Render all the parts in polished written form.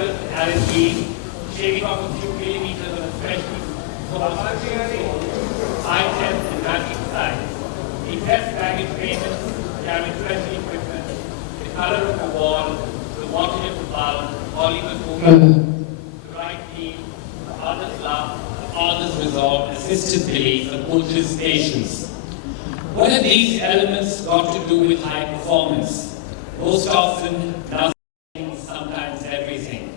practice L&D, shaving off a few millimeters on a specially eye test and mapping size. He tests baggage payments, carrying special equipment, the color of the wall, the wattage of the bulb, volume of movement, the right knee, others laugh, others resolve, assisted belief, and coaches patience. What have these elements got to do with high performance? Most often, nothing, sometimes everything.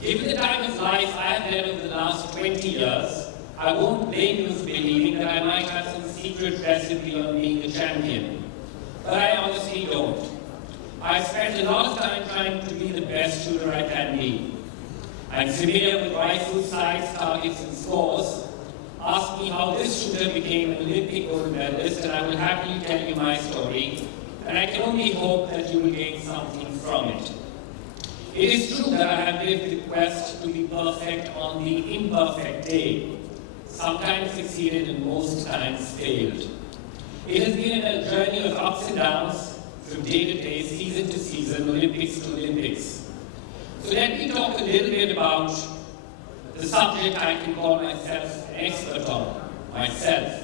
Given the time of life I have led over the last 20 years, I won't blame you for believing that I might have some secret recipe on being a champion. But I honestly don't. I've spent a lot of time trying to be the best shooter I can be. I'm familiar with rifle size, targets, and scores. Ask me how this shooter became an Olympic gold medalist, and I will happily tell you my story, and I can only hope that you will gain something from it. It is true that I have lived the quest to be perfect on the imperfect day, sometimes succeeded and most times failed. It has been a journey of ups and downs, from day to day, season to season, Olympics to Olympics. So let me talk a little bit about the subject I can call myself an expert on, myself.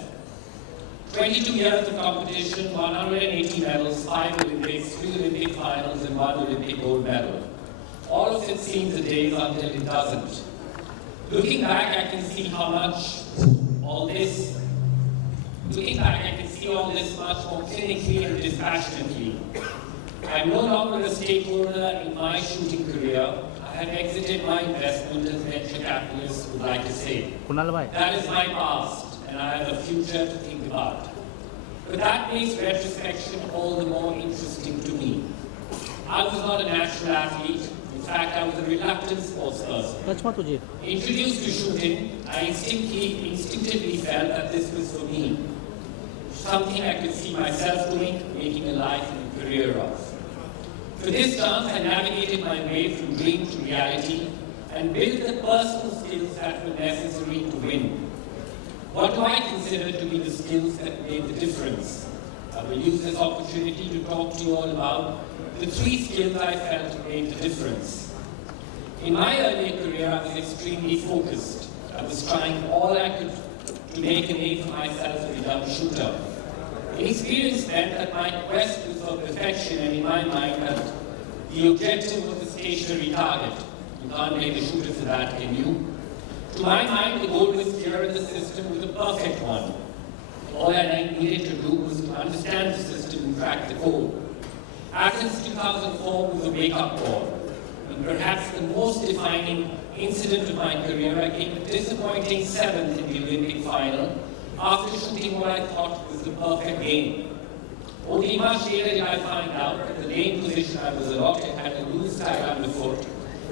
22 years of competition, 180 medals, 5 Olympics, 3 Olympic finals, and 1 Olympic gold medal. All of it seems a day until it doesn't. Looking back, I can see all this much more clinically and dispassionately. I am no longer a stakeholder in my shooting career. I have exited my investment, as venture capitalists would like to say. That is my past, and I have a future to think about. But that makes retrospection all the more interesting to me. I was not a natural athlete. In fact, I was a reluctant sports person. Introduced to shooting, I instinctively felt that this was for me. Something I could see myself doing, making a life and career of. For this dance, I navigated my way from dream to reality and built the personal skills that were necessary to win. What do I consider to be the skills that made the difference? I will use this opportunity to talk to you all about the 3 skills I felt made the difference. In my earlier career, I was extremely focused. I was trying all I could to make a name for myself as a young shooter. Experience meant that my quest was for perfection, and in my mind that the objective was a stationary target. You can't make a shooter for that, can you? To my mind, the goal was clear and the system was the perfect one. All that I needed to do was to understand the system and crack the code. Athens 2004 was a wake-up call. And perhaps the most defining incident of my career, I came a disappointing 7th in the Olympic final after shooting what I thought was the perfect game. Only much later did I find out that the lane position I was allotted had a loose tie underfoot,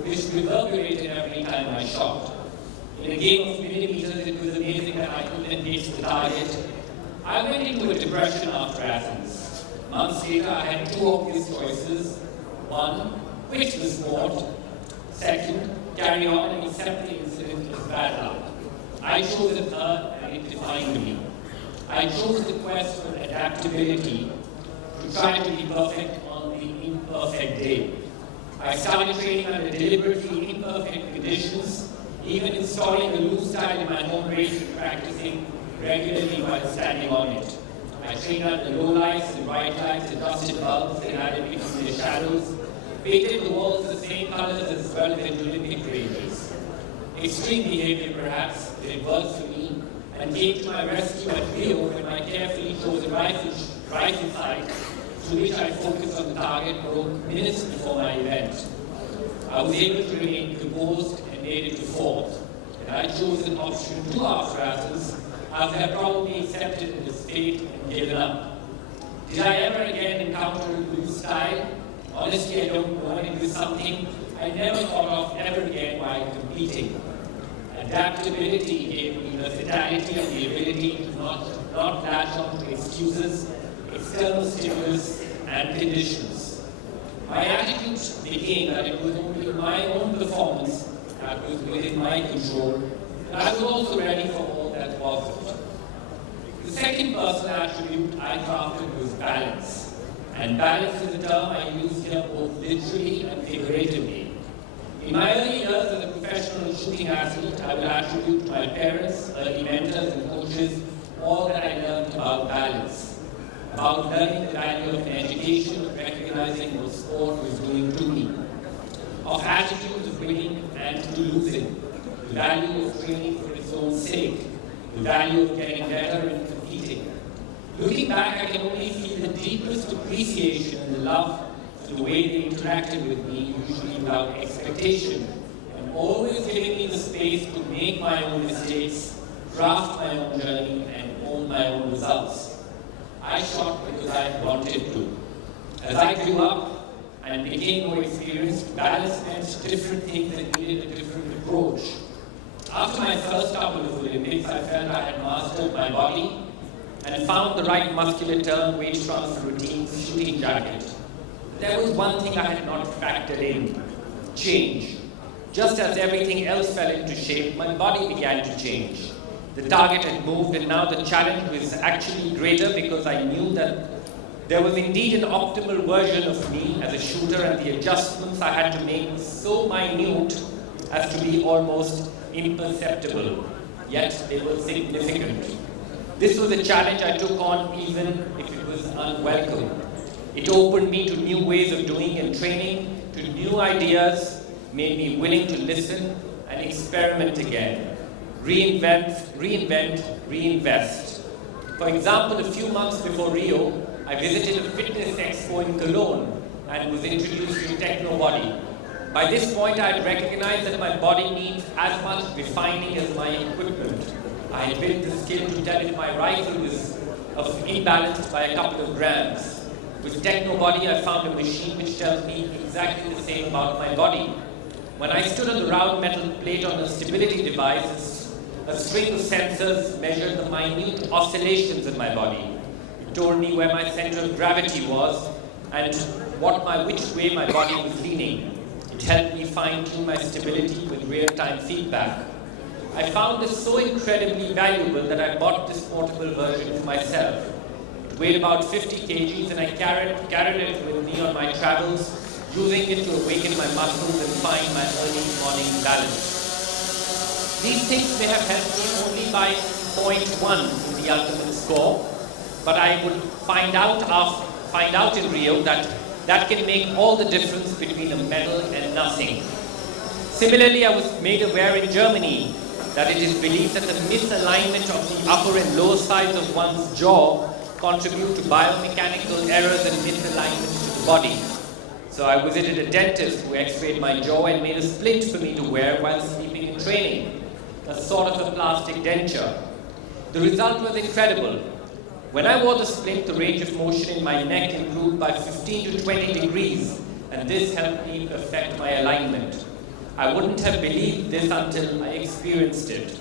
which reverberated every time I shot. In a game of millimeters, it was amazing that I couldn't engage the target. I went into a depression after Athens. Months later, I had 2 obvious choices. 1, quit the sport. 2nd, carry on and accept the incident as bad luck. I chose the 3rd, and it defined me. I chose the quest for adaptability to try to be perfect on the imperfect day. I started training under deliberately imperfect conditions, even installing a loose tile in my home range and practicing regularly while standing on it. I trained under low lights and bright lights, adjusted bulbs and added between the shadows, painted the walls the same colors as relevant Olympic ranges. Extreme behavior perhaps, but it worked for me, and came to my rescue at Rio when my carefully chosen rifle sight, through which I focused on the target, broke minutes before my event. I was able to remain composed and made it to 4th. And I chose an option 2 after Athens, after I probably accepted it as fate and given up. Did I ever again encounter a loose style? Honestly, I don't know. It was something I never thought of ever again while competing. Adaptability gave me the vitality and the ability to not latch on to excuses, external stimulus, and conditions. My attitude became that it was only my own performance that was within my control, and I was also ready for all that wasn't. The second personal attribute I crafted was balance. And balance is a term I use here both literally and figuratively. In my early years as a professional shooting athlete, I will attribute to my parents, early mentors and coaches all that I learned about balance, about learning the value of an education, of recognizing what sport was doing to me, of attitudes of winning and to losing, the value of training for its own sake, the value of getting better and competing. Looking back, I can only feel the deepest appreciation and love for the way they interacted with me, usually without expectation, and always giving me the space to make my own mistakes, craft my own journey, and own my own results. I shot because I wanted to. As I grew up and became more experienced, balance meant different things that needed a different approach. After my first couple of Olympics, I felt I had mastered my body and found the right muscular turn, weight transfer routines, shooting jacket. There was one thing I had not factored in: change. Just as everything else fell into shape, my body began to change. The target had moved, and now the challenge was actually greater because I knew that there was indeed an optimal version of me as a shooter, and the adjustments I had to make were so minute as to be almost imperceptible, yet they were significant. This was a challenge I took on even if it was unwelcome. It opened me to new ways of doing and training, to new ideas, made me willing to listen and experiment again. Reinvent, reinvest. For example, a few months before Rio, I visited a fitness expo in Cologne and was introduced to Techno Body. By this point, I had recognized that my body needs as much refining as my equipment. I had built the skill to tell if my rifle was imbalanced by a couple of grams. With Techno Body, I found a machine which tells me exactly the same about my body. When I stood on the round metal plate on a stability device, a string of sensors measured the minute oscillations in my body. It told me where my center of gravity was and which way my body was leaning. It helped me fine-tune my stability with real-time feedback. I found this so incredibly valuable that I bought this portable version for myself. It weighed about 50 kgs and I carried it with me on my travels, using it to awaken my muscles and find my early morning balance. These things may have helped me only by 0.1 in the ultimate score, but I would find out in Rio that can make all the difference between a medal and nothing. Similarly, I was made aware in Germany that it is believed that the misalignment of the upper and lower sides of one's jaw contribute to biomechanical errors and misalignment to the body. So I visited a dentist who x-rayed my jaw and made a splint for me to wear while sleeping and training, a sort of a plastic denture. The result was incredible. When I wore the splint, the range of motion in my neck improved by 15 to 20 degrees, and this helped me perfect my alignment. I wouldn't have believed this until I experienced it.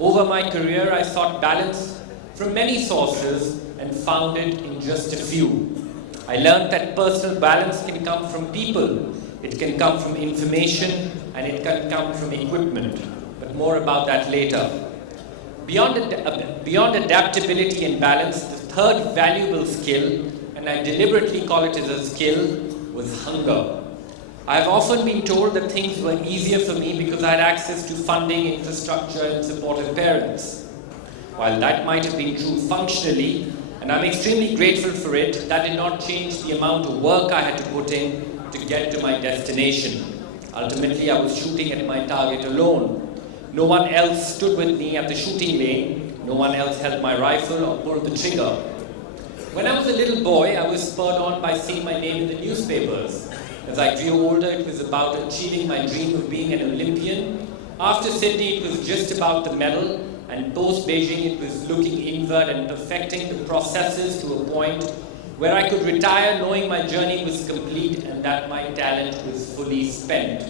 Over my career, I sought balance from many sources and found it in just a few. I learned that personal balance can come from people, it can come from information, and it can come from equipment. But more about that later. Beyond adaptability and balance, the third valuable skill, and I deliberately call it as a skill, was hunger. I have often been told that things were easier for me because I had access to funding, infrastructure, and supportive parents. While that might have been true functionally, and I'm extremely grateful for it, that did not change the amount of work I had to put in to get to my destination. Ultimately, I was shooting at my target alone. No one else stood with me at the shooting lane. No one else held my rifle or pulled the trigger. When I was a little boy, I was spurred on by seeing my name in the newspapers. As I grew older, it was about achieving my dream of being an Olympian. After Sydney, it was just about the medal. And post-Beijing, it was looking inward and perfecting the processes to a point where I could retire knowing my journey was complete and that my talent was fully spent.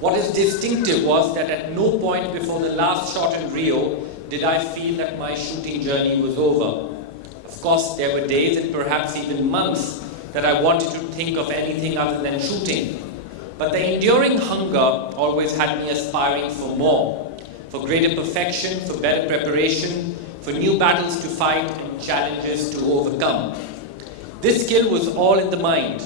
What is distinctive was that at no point before the last shot in Rio did I feel that my shooting journey was over. Of course, there were days and perhaps even months that I wanted to think of anything other than shooting. But the enduring hunger always had me aspiring for more, for greater perfection, for better preparation, for new battles to fight and challenges to overcome. This skill was all in the mind,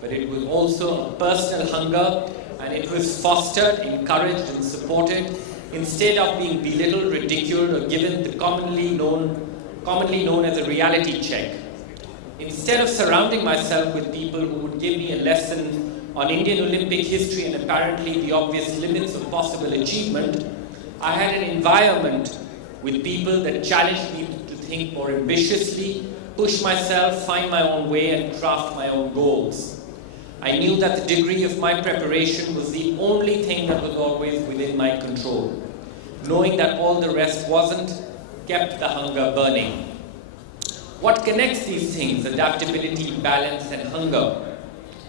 but it was also a personal hunger and it was fostered, encouraged and supported instead of being belittled, ridiculed or given the commonly known as a reality check. Instead of surrounding myself with people who would give me a lesson on Indian Olympic history and apparently the obvious limits of possible achievement, I had an environment with people that challenged me to think more ambitiously, push myself, find my own way and craft my own goals. I knew that the degree of my preparation was the only thing that was always within my control. Knowing that all the rest wasn't, kept the hunger burning. What connects these things, adaptability, balance and hunger?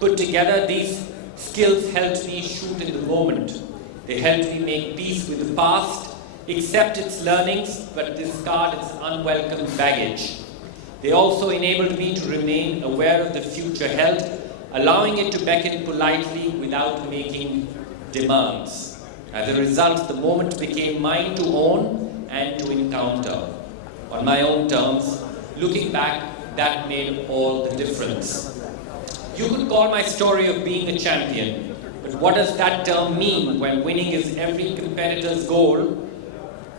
Put together, these skills helped me shoot in the moment. They helped me make peace with the past, accept its learnings, but discard its unwelcome baggage. They also enabled me to remain aware of the future held, allowing it to beckon politely without making demands. As a result, the moment became mine to own and to encounter. On my own terms, looking back, that made all the difference. You could call my story of being a champion, but what does that term mean when winning is every competitor's goal,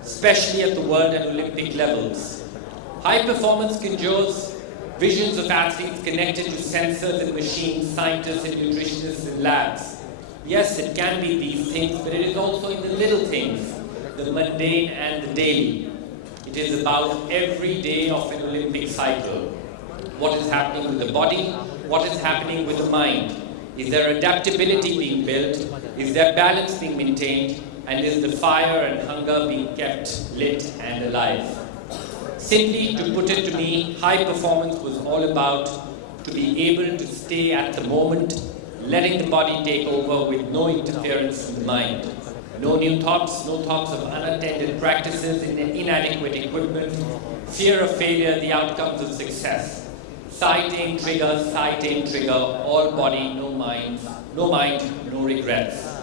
especially at the world and Olympic levels? High performance conjures visions of athletes connected to sensors and machines, scientists and nutritionists in labs. Yes, it can be these things, but it is also in the little things, the mundane and the daily. It is about every day of an Olympic cycle. What is happening with the body? What is happening with the mind? Is there adaptability being built? Is there balance being maintained? And is the fire and hunger being kept lit and alive? Simply to put it to me, high performance was all about to be able to stay at the moment, letting the body take over with no interference from the mind. No new thoughts, no thoughts of unattended practices, inadequate equipment, fear of failure, the outcomes of success. Sight aim trigger, all body, no mind, no regrets.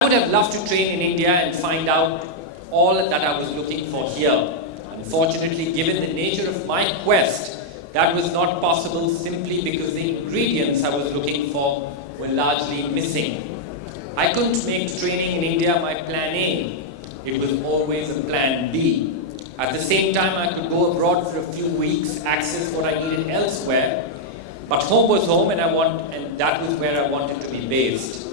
I would have loved to train in India and find out all that I was looking for here. Unfortunately, given the nature of my quest, that was not possible simply because the ingredients I was looking for were largely missing. I couldn't make training in India my plan A. It was always a plan B. At the same time, I could go abroad for a few weeks, access what I needed elsewhere, but home was home and that was where I wanted to be based.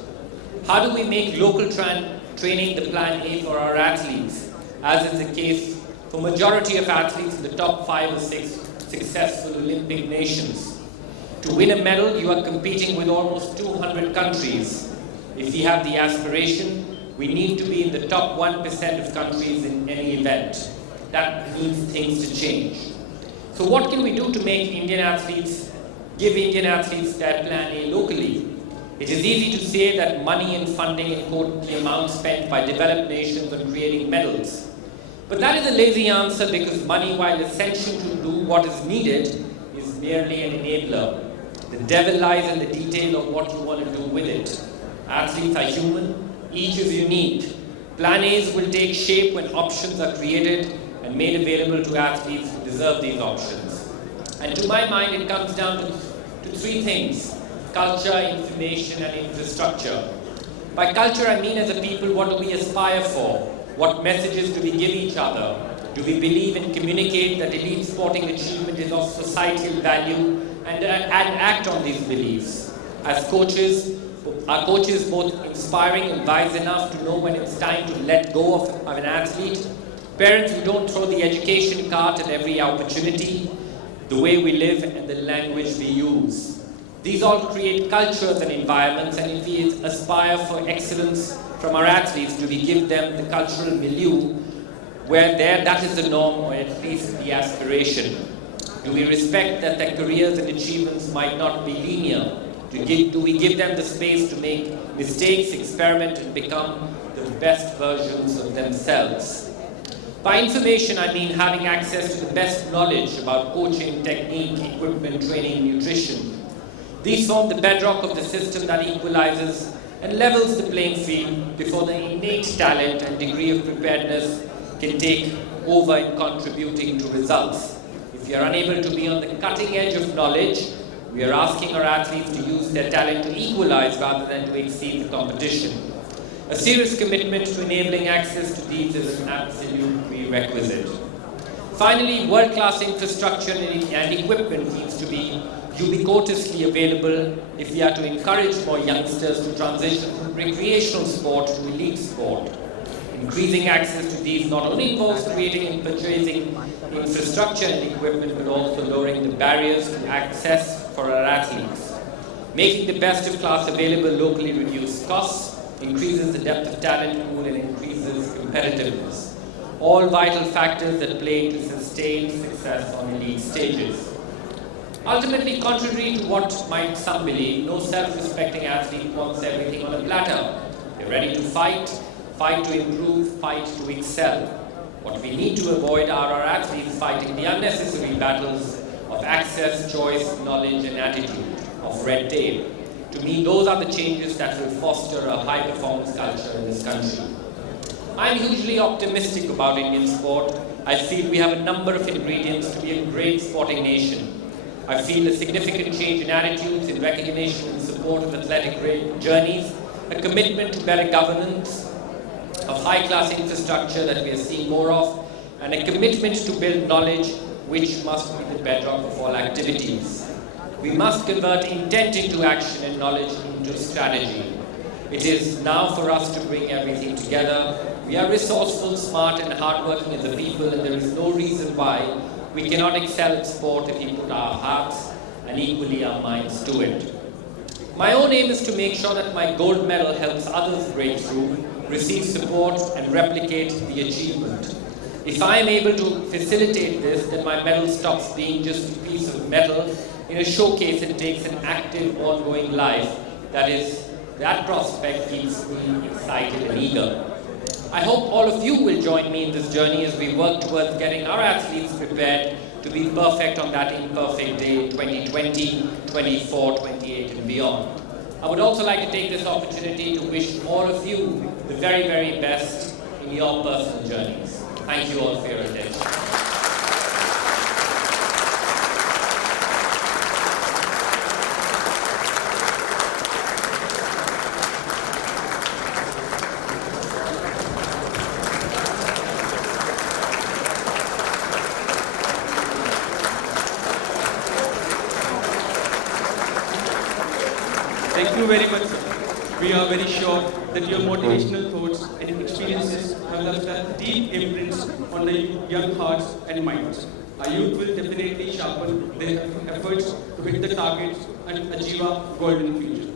How do we make local training the plan A for our athletes, as is the case for majority of athletes in the top 5 or 6 successful Olympic nations? To win a medal, you are competing with almost 200 countries. If we have the aspiration, we need to be in the top 1% of countries in any event. That means things to change. So what can we do to make give Indian athletes their plan A locally? It is easy to say that money and funding and quote the amount spent by developed nations on creating medals. But that is a lazy answer because money, while essential to do what is needed, is merely an enabler. The devil lies in the detail of what you want to do with it. Athletes are human, each is unique. Plan A's will take shape when options are created and made available to athletes who deserve these options. And to my mind, it comes down to 3 things: culture, information, and infrastructure. By culture, I mean as a people, what do we aspire for? What messages do we give each other? Do we believe and communicate that elite sporting achievement is of societal value and act on these beliefs? As coaches, are coaches both inspiring and wise enough to know when it's time to let go of an athlete? Parents who don't throw the education cart at every opportunity, the way we live and the language we use. These all create cultures and environments, and if we aspire for excellence from our athletes, do we give them the cultural milieu where that is the norm, or at least the aspiration? Do we respect that their careers and achievements might not be linear? Do we give them the space to make mistakes, experiment, and become the best versions of themselves? By information, I mean having access to the best knowledge about coaching, technique, equipment, training, nutrition. These form the bedrock of the system that equalizes and levels the playing field before the innate talent and degree of preparedness can take over in contributing to results. If you are unable to be on the cutting edge of knowledge, We are asking our athletes to use their talent to equalize rather than to exceed the competition. A serious commitment to enabling access to these is an absolute prerequisite. Finally, world-class infrastructure and equipment needs to be ubiquitously available if we are to encourage more youngsters to transition from recreational sport to elite sport. Increasing access to these not only involves creating and purchasing infrastructure and equipment, but also lowering the barriers to access for our athletes. Making the best of class available locally reduces costs, increases the depth of talent pool, and increases competitiveness. All vital factors that play into sustained success on elite stages. Ultimately, contrary to what might some believe, no self-respecting athlete wants everything on a platter. They're ready to fight, fight to improve, fight to excel. What we need to avoid are our athletes fighting the unnecessary battles of access, choice, knowledge, and attitude, of red tape. To me, those are the changes that will foster a high-performance culture in this country. I'm hugely optimistic about Indian sport. I feel we have a number of ingredients to be a great sporting nation. I feel a significant change in attitudes, in recognition and support of athletic journeys, a commitment to better governance, of high-class infrastructure that we are seeing more of, and a commitment to build knowledge, which must be the bedrock of all activities. We must convert intent into action and knowledge into strategy. It is now for us to bring everything together. We are resourceful, smart, and hardworking as a people, and there is no reason why we cannot excel at sport if we put our hearts and equally our minds to it. My own aim is to make sure that my gold medal helps others break through, receive support, and replicate the achievement. If I am able to facilitate this, then my medal stops being just a piece of metal in a showcase and takes an active, ongoing life. That prospect keeps me excited and eager. I hope all of you will join me in this journey as we work towards getting our athletes prepared to be perfect on that imperfect day in 2020, 24, 28 and beyond. I would also like to take this opportunity to wish all of you the very, very best in your personal journeys. Thank you all for your attention. Thank you very much, sir. We are very sure that your motivational thoughts and experiences have left a deep imprints on the young hearts and minds. Our youth will definitely sharpen their efforts to hit the targets and achieve a golden future.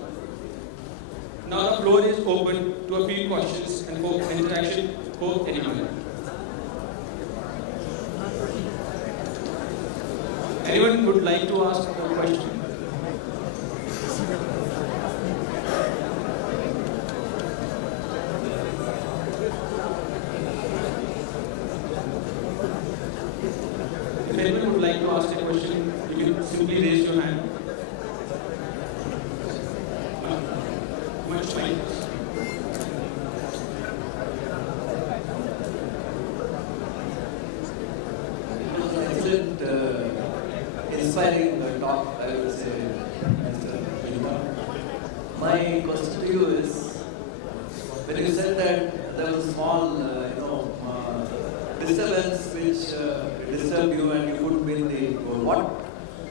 Now the floor is open to a few questions and for interaction for anyone. Anyone would like to ask a question? If anyone would like to ask a question, you can simply raise your hand. Much fine. Excellent, inspiring talk, I would say, Mr. Bindra. My question to you is, when you said that there was a small, disturbance which disturbed you and you couldn't win the goal, what,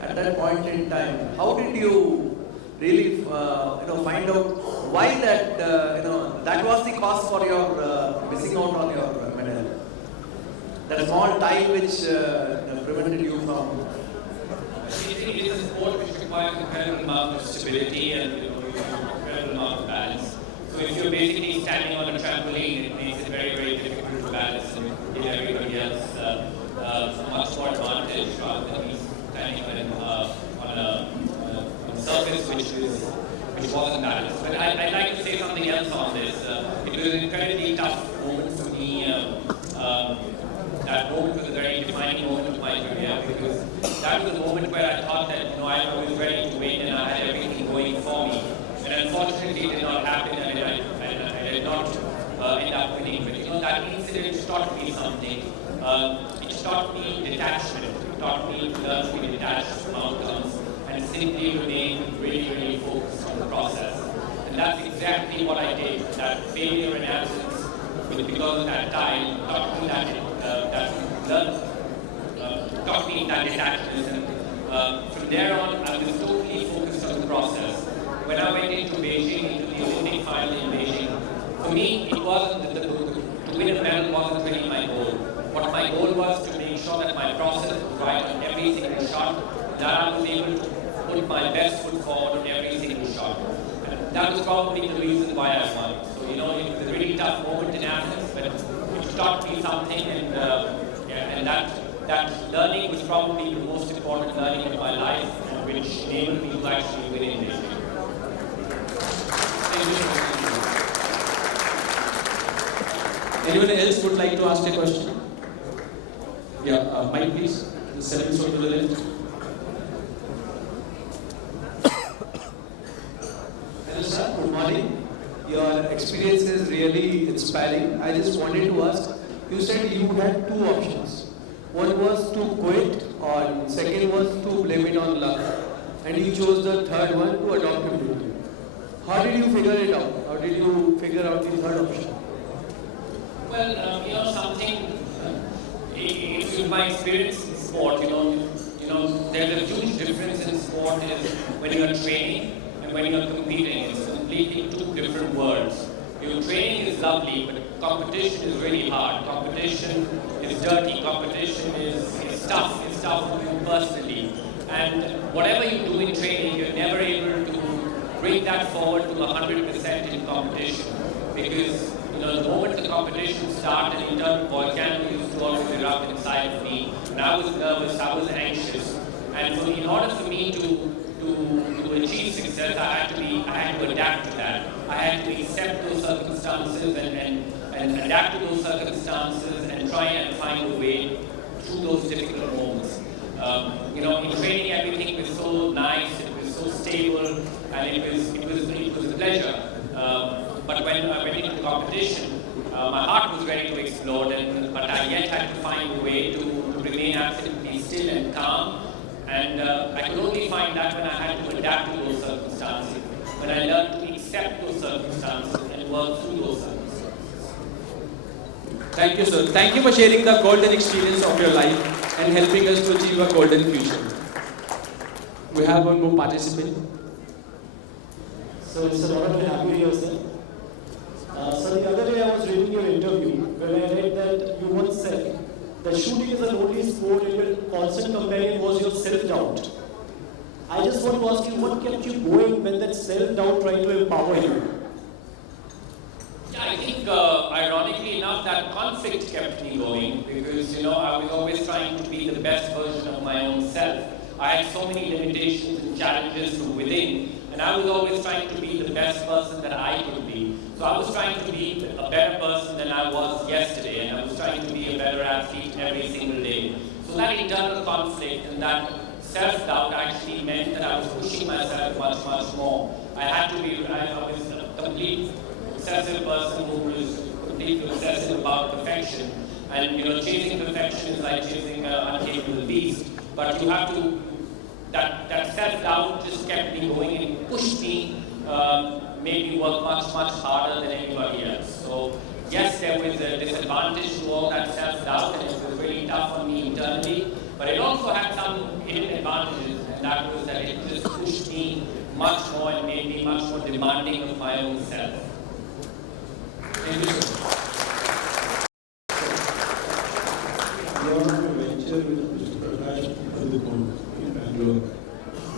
at that point in time, how did you really, find out why that, that was the cause for your missing out on your medal? That small time which prevented you from. It is a sport which requires an incredible amount of stability and incredible amount of balance. So if you're basically standing on a trampoline, it makes it very, very difficult to balance and give everybody else much more advantage rather than me standing on a surface which wasn't balanced. But I'd like to say something else on this. It was an incredibly tough moment for me. That moment was a very defining moment of my career because that was a moment where I thought that I was ready to win and I had everything going for me. And unfortunately, it did not happen. I did not end up winning. But that incident taught me something. It taught me detachment. It taught me to learn to be detached from outcomes and simply remain really focused on the process. And that's exactly what I did. That failure and absence, because of that time, taught me that detachment. And from there on, I was totally focused on the process. When I went into Beijing, into the Olympic final in Beijing, for me, it wasn't to win a medal wasn't really my goal. What my goal was to make sure that my process was right on every single shot, that I was able to put my best foot forward on every single shot. And that was probably the reason why I won. So, it was a really tough moment in Athens, but it taught me something, and that learning was probably the most important learning of my life, which enabled me to actually win in Beijing. Anyone else would like to ask a question? Yeah, Mike, please. The seventh one to the left. Hello, sir. Good morning. Your experience is really inspiring. I just wanted to ask, you said you had two options. One was to quit, or second was to blame it on luck. And you chose the third one, to adaptability. How did you figure it out? How did you figure out the third option? Well, something, it's with my experience in sport, there's a huge difference in sport is when you're training and when you're competing. It's completely two different worlds. Your training is lovely, but competition is really hard. Competition is dirty. Competition is tough. It's tough for you personally. And whatever you do in training, you're never able to bring that forward to 100% in competition. Because the moment the competition started, an internal volcano used to always erupt inside of me. And I was nervous, I was anxious. And so in order for me to achieve success, I had to adapt to that. I had to accept those circumstances and adapt to those circumstances and try and find a way through those difficult moments. In training, everything was so nice, it was so stable, and it was a pleasure. But when I went into competition, my heart was ready to explode, but I yet had to find a way to remain absolutely still and calm. And I could only find that when I had to adapt to those circumstances, when I learned to accept those circumstances and work through those circumstances. Thank you, sir. Thank you for sharing the golden experience of your life and helping us to achieve a golden future. We have one more participant. So it's a lot of happy here, sir. So the other day I was reading your interview where I read that you once said that shooting is a lonely sport and your constant companion was your self-doubt. I just want to ask you, what kept you going when that self-doubt tried to empower you? Yeah, I think ironically enough that conflict kept me going because I was always trying to be the best version of my own self. I had so many limitations and challenges from within, and I was always trying to be the best person that I could be. So I was trying to be a better person than I was yesterday, and I was trying to be a better athlete every single day. So that internal conflict and that self-doubt actually meant that I was pushing myself much more. I was a complete obsessive person who was completely obsessive about perfection. And chasing perfection is like chasing an uncapable beast. But you have to, that self-doubt just kept me going and pushed me, made me work much harder than anybody else. So yes, there was a disadvantage to all that self-doubt, and it was really tough on me internally. But it also had some hidden advantages, and that was that it just pushed me much more and made me much more demanding of my own self. Thank you, sir. Your venture with Mr. Prakash in Bangalore.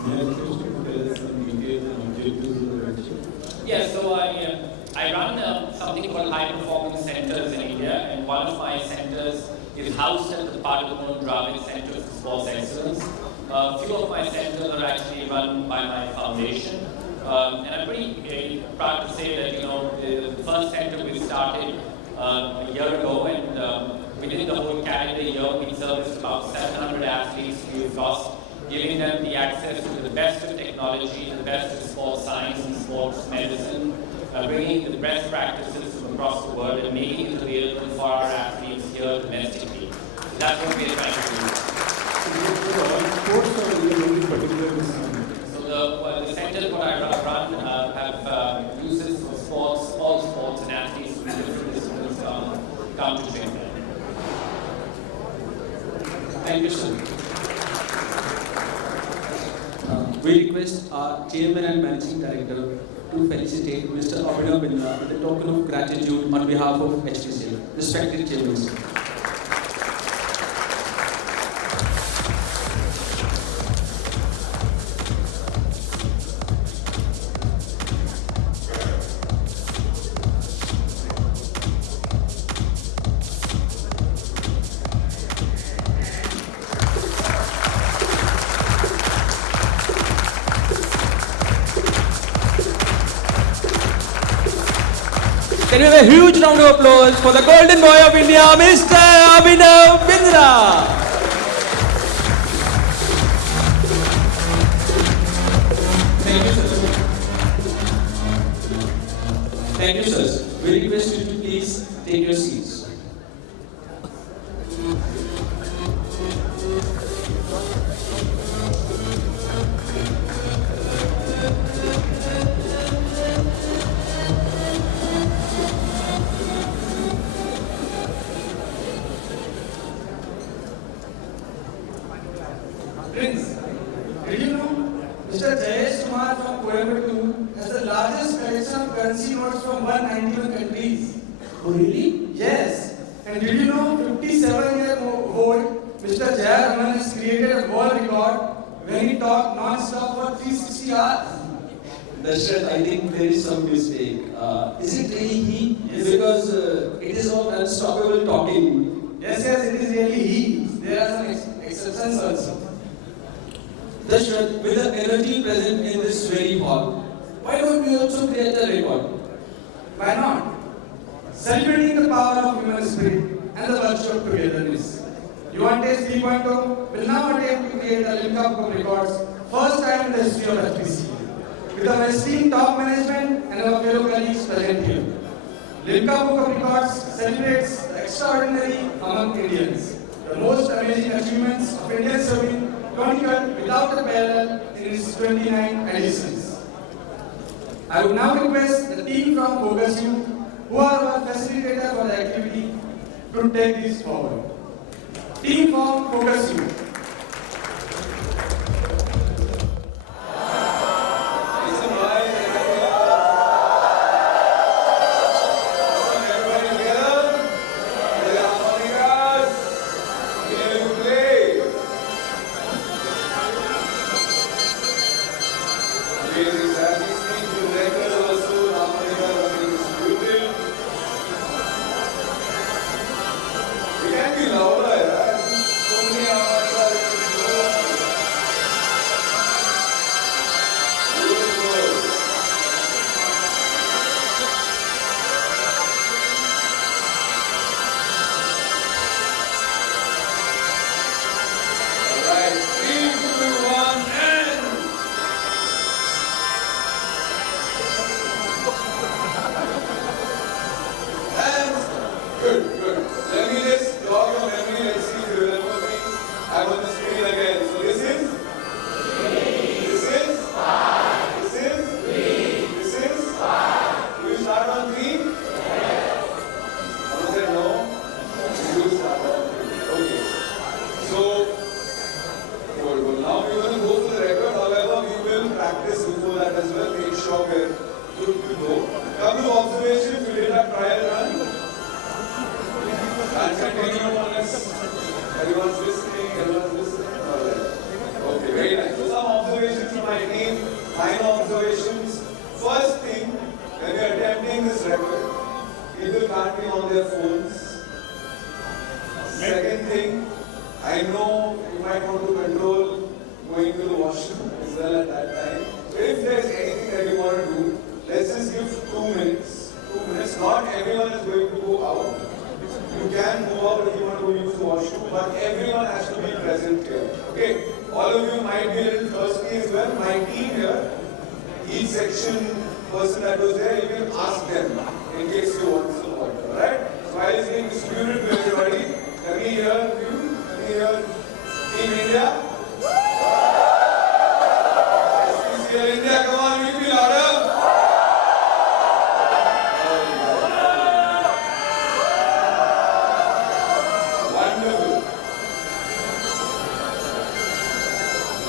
May I request you to tell us some details and objectives of the venture? Yes, so I run something called High Performance Centers in India, and one of my centers is housed at the Padukone Dravid Center for Sports Excellence. A few of my centers are actually run by my foundation. And I'm pretty proud to say that, the first center we started a year ago, and within the whole calendar year, we serviced about 700 athletes free of cost, giving them the access to the best of technology, the best of sports science and sports medicine, bringing the best practices from across the world and making it available for our athletes here domestically. So that's what we're trying to do. Is it for all sports or is it only particular to some? So we request our Chairman and Managing Director to felicitate Mr. Abhinav Bindra with a token of gratitude on behalf of HPCL. Respected Chairman, sir. Can we have a huge round of applause for the golden boy of India, Mr. Abhinav Bindra. Thank you, sir. Thank you, sir. We request you to please take your seats. Prince, did you know Mr. Jayesh Kumar from Coimbatore has the largest collection of currency notes from 191 countries? Oh, really? Yes. And did you know 57-year-old Mr. Jaya Raman has created a world record when he talked non-stop for 360 hours? Dashrath, I think there is some mistake. Is it really he? Yes. Because it is all unstoppable talking. Yes, it is really he. There are some exceptions also. Dashrath, with the energy present in this very hall, why don't we also create a record? Why not? Celebrating the power of human spirit and the virtue of togetherness. Yuvantage 3.0 will now attempt to create a Limca Book of Records, first time in the history of HPC, with our esteemed top management and our fellow colleagues present here. Limca Book of Records celebrates the extraordinary among Indians, the most amazing achievements of Indian serving chronicled without a parallel in its 29 editions. I would now request the team from Focus You, who are our facilitator for the activity, to take this forward. Team from Focus You.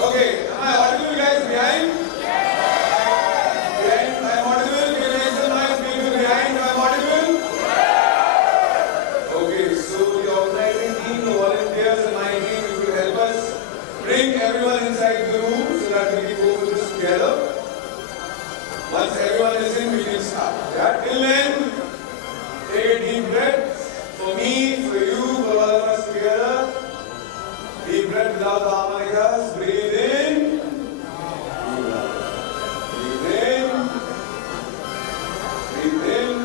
Okay, am I audible, guys? Behind together. Once everyone is in, we can start. Yeah? Till then, take a deep breath. For me, for you, for all of us together. Deep breath without the harmonicas. Breathe in. Breathe in. Breathe in.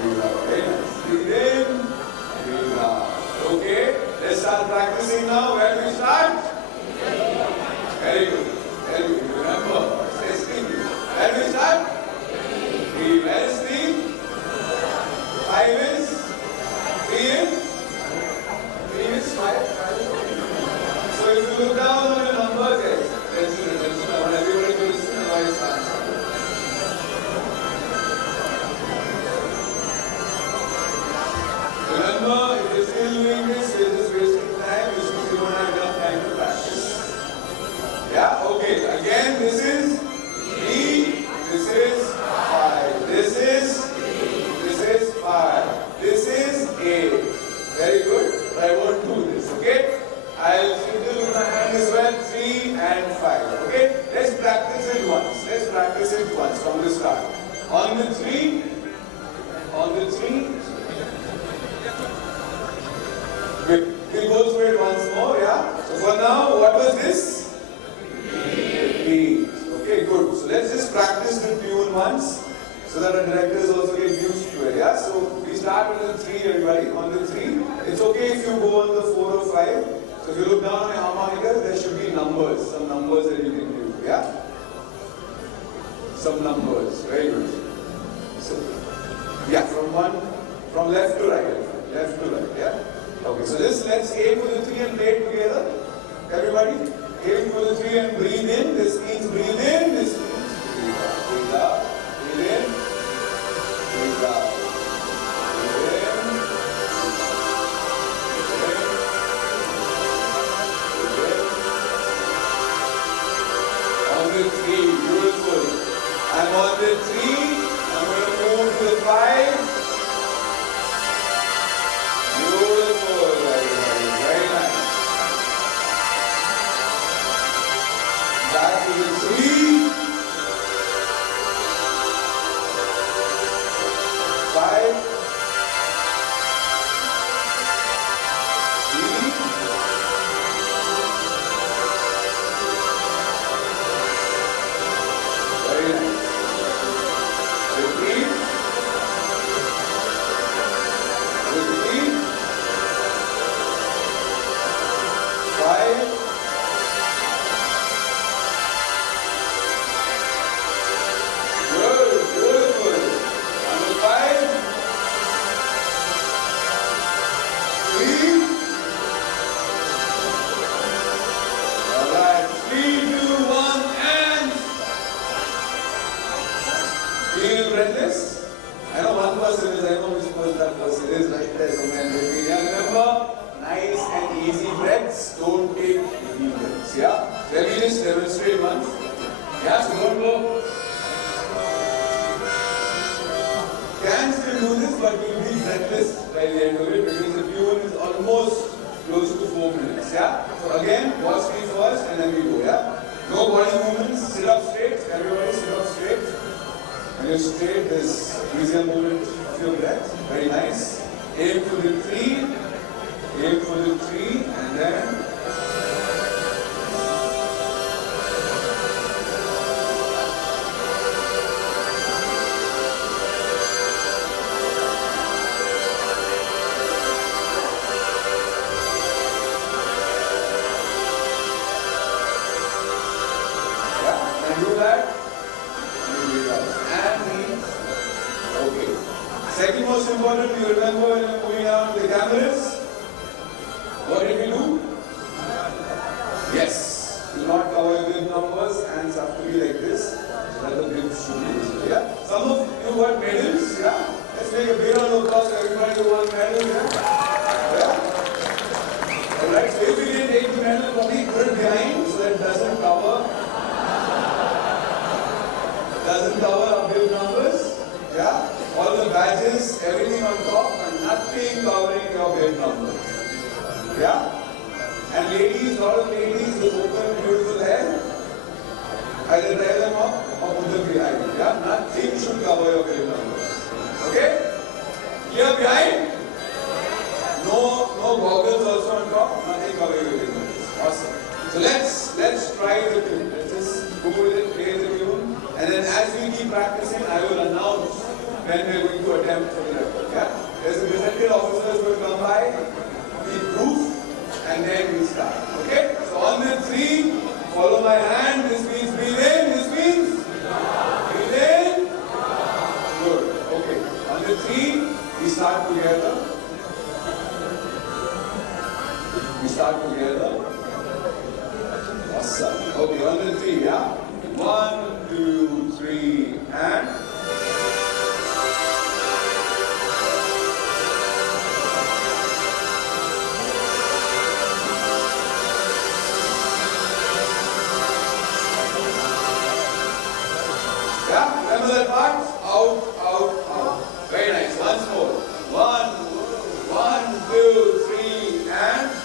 Breathe out. Very nice. Breathe in. Breathe out. Okay. Let's start practicing now. Where do we start? Very good. Very good. Remember, stay still. Where do we start? Three. Where is three? 5 is? 3 is? 3 is 5. So if you look down on the numbers, yes. Attention. I want everybody to listen and otherwise answer. Remember, if you're still doing this, you're just wasting time. This means you don't have enough time to practice. Yeah? Okay. Again, this is 3. This is 5. This is 5. This is 8. Very good. But I won't do this. Okay? I'll simply look at my hand as well. 3 and 5. Okay? Let's practice it once. Let's practice it once from the start. On the 3. On the 3. We'll go through it once more, yeah? So for now, what was this? Beat. Okay, good. So let's just practice the tune once so that our directors also get used to it, yeah? So we start with the 3, everybody. On the 3, it's okay if you go on the 4 or 5. So if you look down on your harmonica, there should be numbers, some numbers that you can do, yeah? Some numbers, very good. So, yeah, from left to right, yeah? Okay, so let's aim for the 3 and play it together. Everybody, aim for the 3 and breathe in. This means breathe in. This means breathe out. Breathe in. Breathe out. Breathe in. Breathe in. On the 3, beautiful. I'm on the 3. I'm going to move to the 5. Beautiful, everybody. Very nice. Back to the 3. 5. 3. Very nice. Repeat. Repeat. 5. Good, beautiful. Number 5. 3. Alright, 3, 2, 1, and feel breathless. I know one person is, I know which person that person is right there somewhere in between. Yeah, remember, nice and easy breaths, don't take heavy breaths. Yeah? Let me just demonstrate once. Yeah, so don't go. Can still do this, but you'll be breathless by the end of it because the tune is almost close to 4 minutes. Yeah? So again, watch me first and then we go. Yeah? No body movements, sit up straight. Everybody sit up straight. When you're straight, there's easier movement of your breath. Very nice. Aim for the 3. Aim for the 3 and then do that. And knees. Okay. Second most important, you remember when you're moving around the cameras? What did we do? Yes. Do not cover your bib numbers. Hands have to be like this. So that the bibs should be visible. Yeah? Some of you got medals. Yeah? Let's make a big round of applause for everybody who won medals. Yeah? Alright, so if you didn't take the medal, probably put it behind so that it doesn't cover. Doesn't cover our bib numbers. Yeah? All the badges, everything on top, and nothing covering your bib numbers. Yeah? And ladies, a lot of ladies with open, beautiful hair, either try them behind. Yeah, nothing should cover your film numbers. Okay? Here behind? No goggles also on top. Nothing cover your film numbers. Awesome. So let's try the tune. Let's just go with it, play the tune, and then as we keep practicing, I will announce when we are going to attempt for the record. Yeah? There's a presented officers who will come by, keep proof, and then we start. Okay? So on the 3, follow my hand. This means breathe in. This means breathe in. Good. Okay. On the 3, we start together. We start together. Awesome. Okay, on the 3, yeah? 1, 2, 3, and. Yeah, remember that part? Out, out, out. Very nice. Once more. 1, 2, 3, and.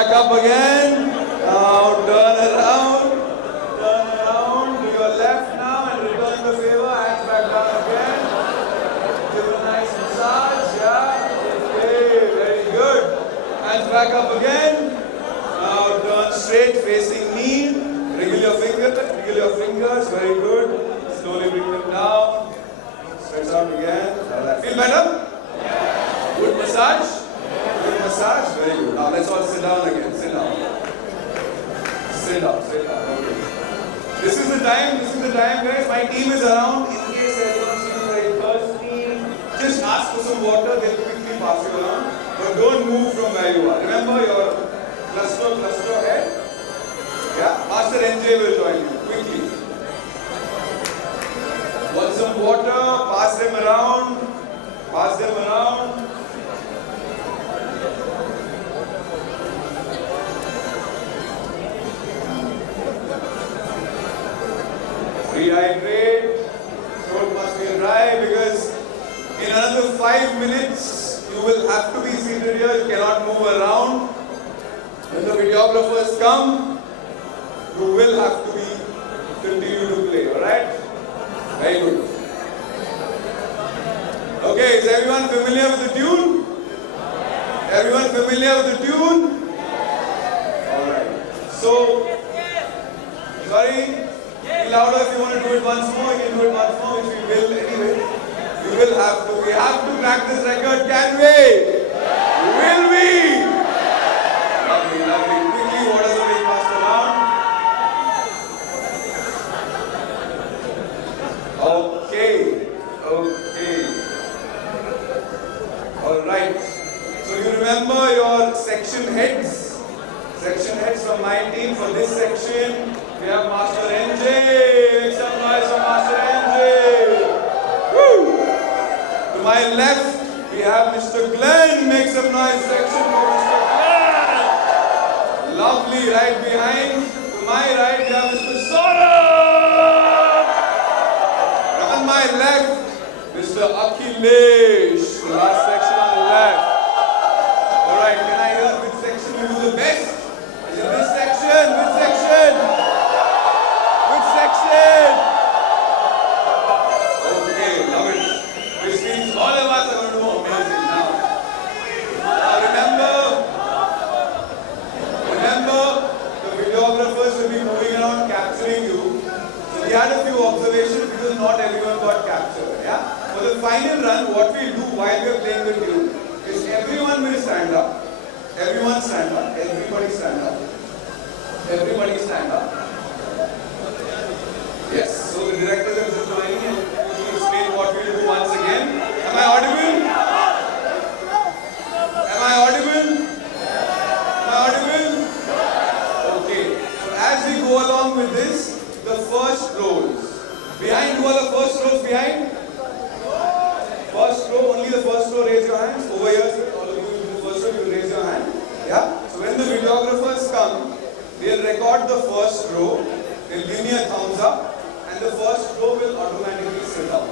back up again. Now turn around. Turn around to your left now and return the favor. Hands back down again. Give it a nice massage. Yeah. Okay, very good. Hands back up again. Now turn straight, facing me. Wriggle your fingers. Very good. Slowly bring them down. Stretch out again. Feel better? Good massage? Good massage? Very good. Now let's all sit down again. Sit down. Sit down. Okay. This is the time guys. My team is around. In case everyone feels very thirsty, just ask for some water. They'll quickly pass you around. But don't move from where you are. Remember your cluster head. Yeah? Master NJ will join you. Quickly. Want some water? Pass them around. Pass them around. Rehydrate. Throat must be dry because in another 5 minutes you will have to be seated here. You cannot move around. When the videographers come, you will have to continue to play. Alright? Very good. Okay, is everyone familiar with the tune? Everyone familiar with the tune? Alright. So, sorry, be louder if you want to do it once more. You can do it once more, which we will anyway. We will have to. We have to crack this record, can we? Will we? Lovely, lovely. Quickly, what is the being passed around? Okay. Alright. So you remember your section heads? Section heads from my team. For this section, we have Master NJ. Make some noise for Master NJ. Woo! To my left, we have Mr. Glenn. Make some noise section for Mr. Glenn. Lovely. Right behind. To my right, we have Mr. Saurabh. On my left, Mr. Akhilesh. The last section on the left. Alright, can I hear which section you do the best? Is it this section? Which section? Which section? Okay, love it. Which means all of us are going to do amazing now. Now remember, the videographers will be moving around capturing you. So we had a few observations because not everyone got captured. Yeah? For the final run, what we'll do while we are playing the tune is everyone will stand up. Everyone stand up. Everybody stand up. Everybody stand up. Yes. So the director is just joining and will explain what we will do once again. Am I audible? Am I audible? Am I audible? Okay. So as we go along with this, the first rows. Behind, who are the first rows behind? First row, only the first row, raise your hands. Over here, sir. All of you in the first row, you raise your hand. Yeah? So when the videographers come, they'll record the first row, they'll give me a thumbs up, and the first row will automatically sit down.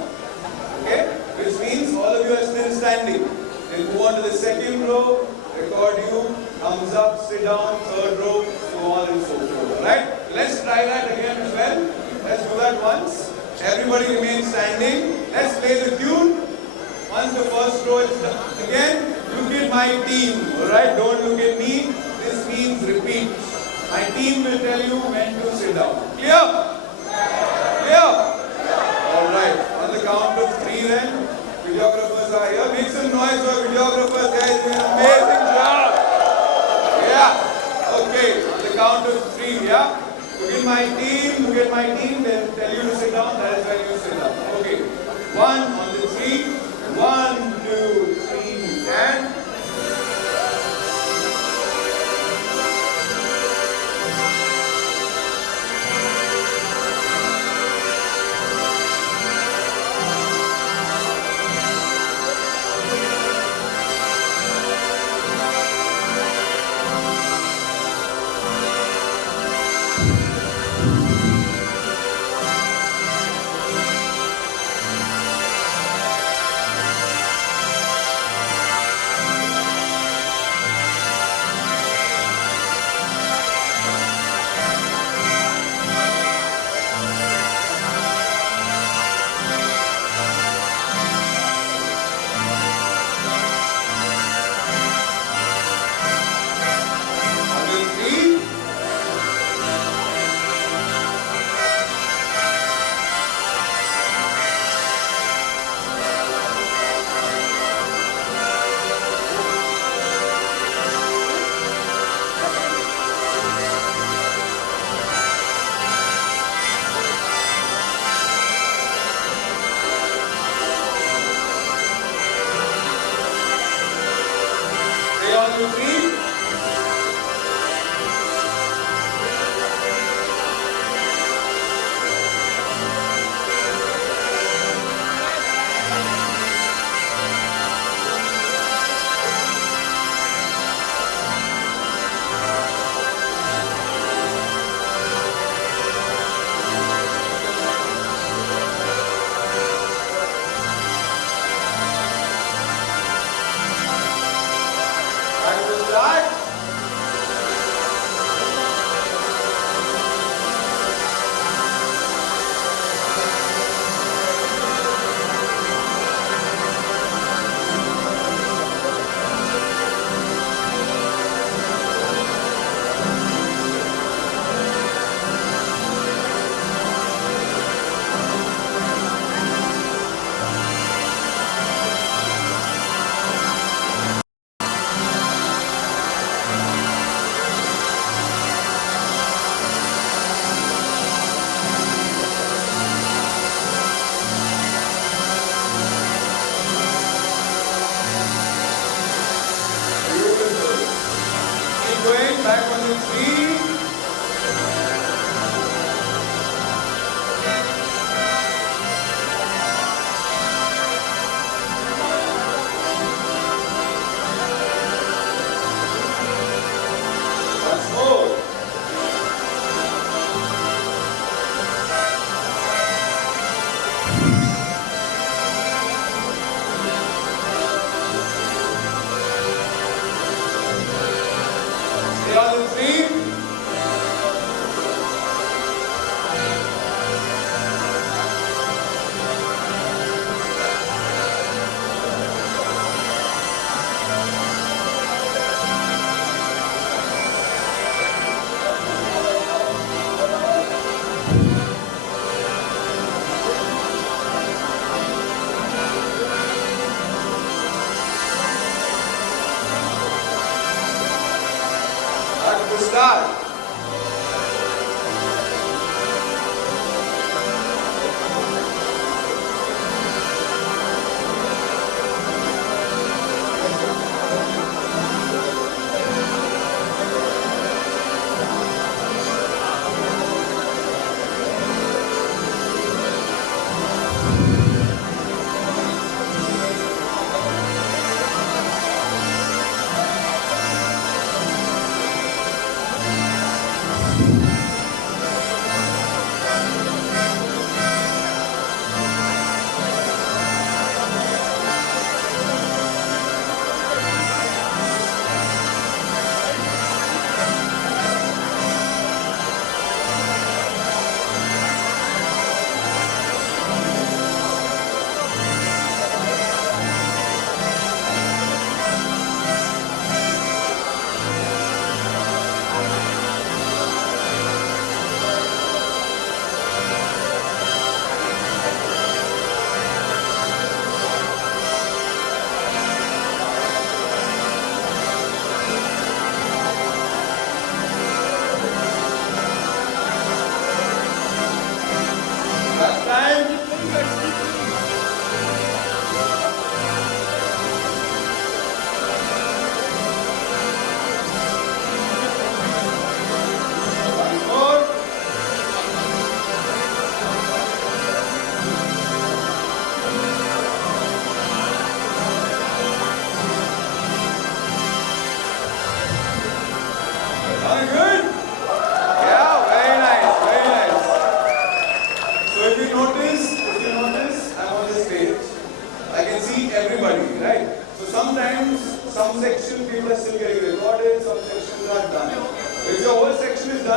Okay? Which means all of you are still standing. They'll move on to the second row, record you, thumbs up, sit down, third row, so on and so forth. Alright? Let's try that again as well. Let's do that once. Everybody remain standing. Let's play the tune. Once the first row is done, again, look at my team. Alright? Don't look at me. This means repeat. My team will tell you when to sit down. Clear? Clear? Alright. On the count of 3 then, videographers are here. Make some noise for videographers, guys. Doing an amazing job. Yeah. Okay. On the count of 3, yeah? Look at my team, they'll tell you to sit down, that is when you sit down. Okay. 1 on the 3. 1, 2, 3, and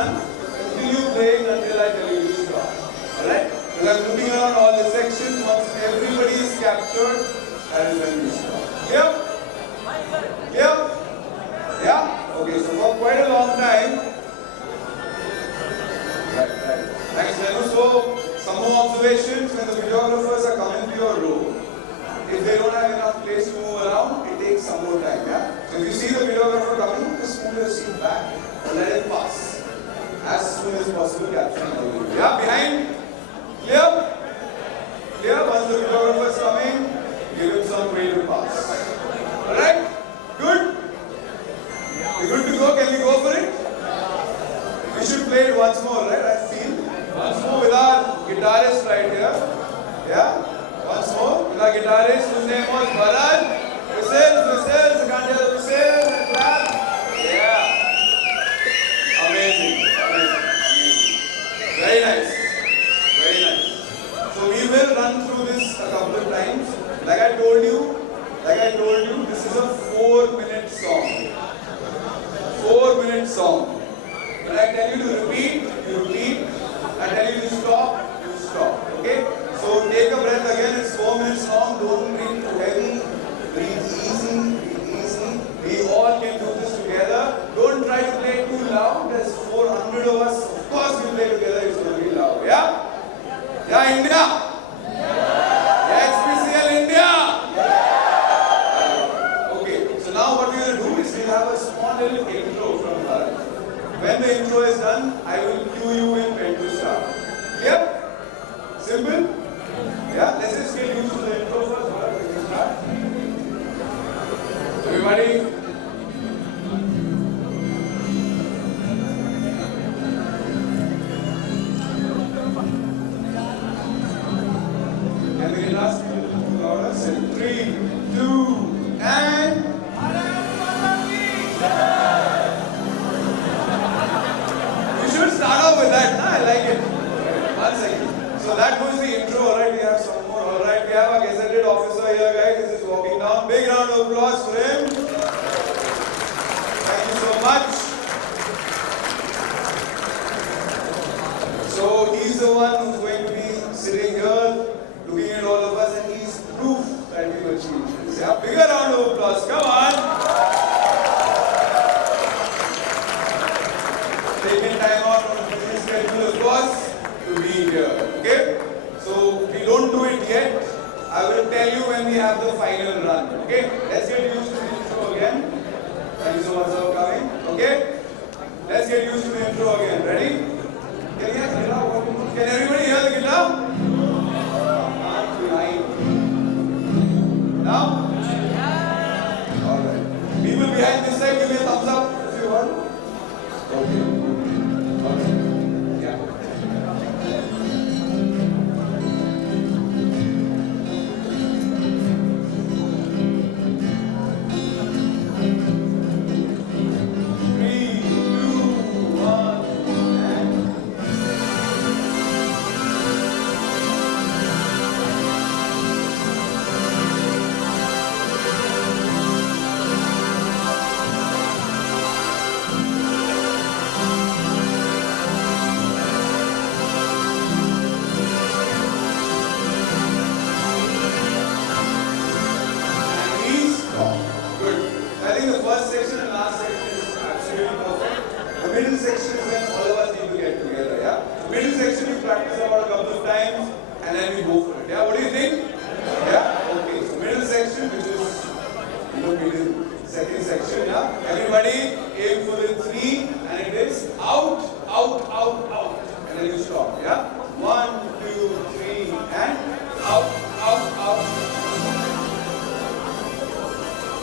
run, continue playing until I tell you to stop. Alright? Because I'm looking around all the sections. Once everybody is captured, that is when we stop. Clear? Clear? Yeah? Okay, so for quite a long time. Right. Thanks, Lenu. So, some more observations. When the videographers are coming to your row, if they don't have enough place to move around, it takes some more time. Yeah? So if you see the videographer coming, just move your seat back and let it pass. As soon as possible, capture the video. Yeah? Behind? Clear? Clear? Once the videographer is coming, give him some way to pass. Alright? Good? You good to go? Can we go for it? We should play it once more, right? I feel. Once more with our guitarist right here. Yeah? Once more with our guitarist whose name was Bharat. Whistles, I can't hear the whistles and clap. Yeah. Amazing. Very nice. Very nice. So we will run through this a couple of times. Like I told you, this is a 4-minute song. 4-minute song. When I tell you to repeat, you repeat. I tell you to stop, you stop. Okay? So take a breath again. It's 4 minutes long. Don't breathe too heavy. Breathe easy. We all can do this together. Don't try to play too loud. There's 400 of us. Of course we play together. It's going to be loud. Yeah? Yeah, India? Yeah, XPCL India? Okay. So now what we will do is we'll have a small little intro from Bharat. When the intro is done, I will cue you in when to start. Clear? Simple? Yeah? Let's just get used to the intro first. Bharat, we can start. Everybody? Can we get last a little louder? Say 3, 2, and... You should start off with that. I like it. 1 second. So that was the intro. Alright, we have some more. Alright, we have a gazetted officer here, guys. This is walking down. Big round of applause for him. Thank you so much. So he's the one who's going to be sitting here, looking at all of us, and he's proof that we've achieved this. Yeah? Bigger round of applause. Come on. Taking time out on a busy schedule, of course, to be here. Okay? So we don't do it yet. I will tell you when we have the final run. Okay? Let's get used to the intro again. Thank you so much for coming. Okay? Let's get used to the intro again. Ready? Can you hear the guitar? Can everybody hear the guitar? Now? Alright. People behind this side, give me a thumbs up if you want. Okay.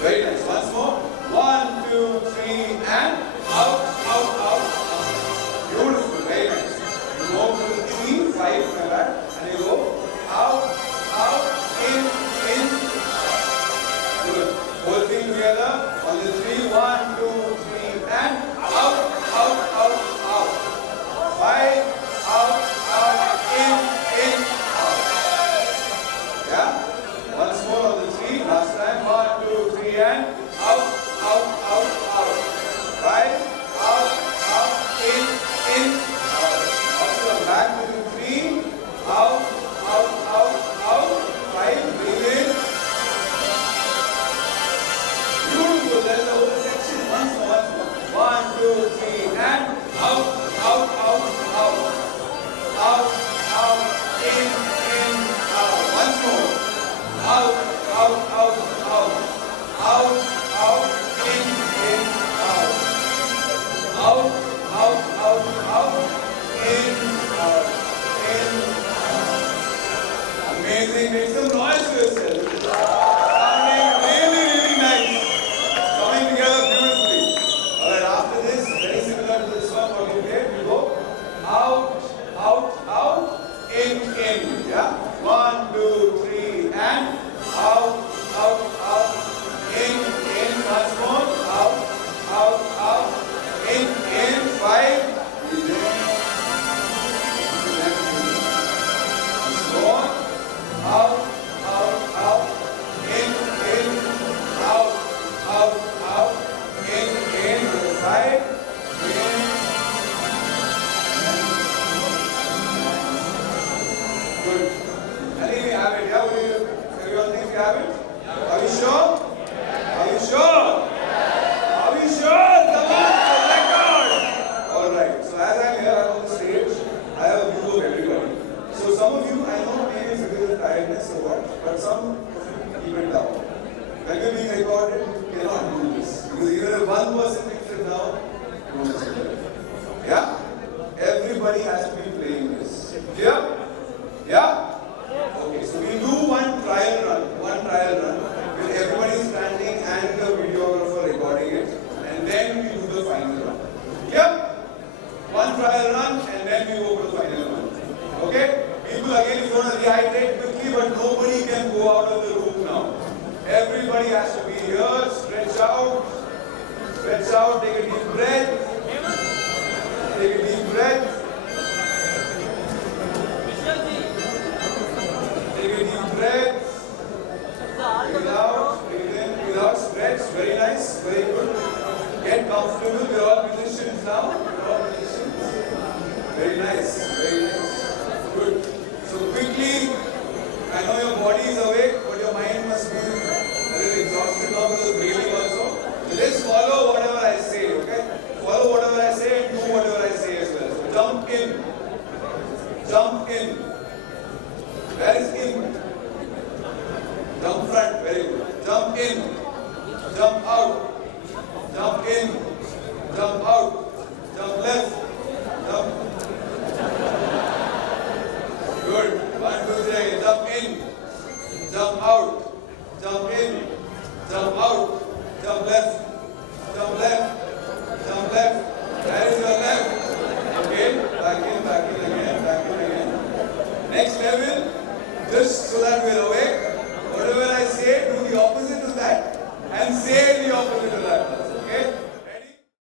Very nice. Once more. 1, 2, 3, and out, out, out. Beautiful. Very nice. You go to the 3, 5 like that, and you go out, out, in. Good. Whole thing together on the 3, 1, 2, 3, and out, out, out, out. 5, out, out. Make some noise for yourself. Sounding really, really nice. Coming together beautifully. Alright, after this, very similar to this one, what you did, you go out, out, out, in. Yeah? 1, 2, 3, and out, out, out, in. Once more, out, out, out, in. 5, breathe in. More. Out, out, out, in, out, out, out, in, 5, in. Good. I think we have it, yeah? Everyone thinks we have it? Are you sure? Are you sure? Are we sure? Come on, for record! Alright, so as I'm here on the stage, I have a view of everybody. So some of you, I know maybe it's because of tiredness or what, but some of you keep it down. When you're being recorded, you cannot do this. Because even if one person takes it down, you won't see it. Yeah? Everybody has to be playing this. Clear? Yeah? Okay, so we do one trial run with everybody standing and the videographer recording it, and then we do the final run. Yeah? One trial run and then we go for the final run. Okay? People again, if you want to rehydrate quickly, but nobody can go out of the room now. Everybody has to be here, stretch out, take a deep breath. Take a deep breath. Take a deep breath. Breathe out, breathe in, breathe out, stretch. Very nice, very good. Get comfortable. We're all musicians now. We're all musicians. Very nice, very nice. Good. So quickly, I know your body is awake, but your mind must be a little exhausted now because of breathing also. So just follow whatever I say, okay? Follow whatever I say and do whatever I say as well. So jump in. Jump in. Where is in? Jump front, very good. Jump in.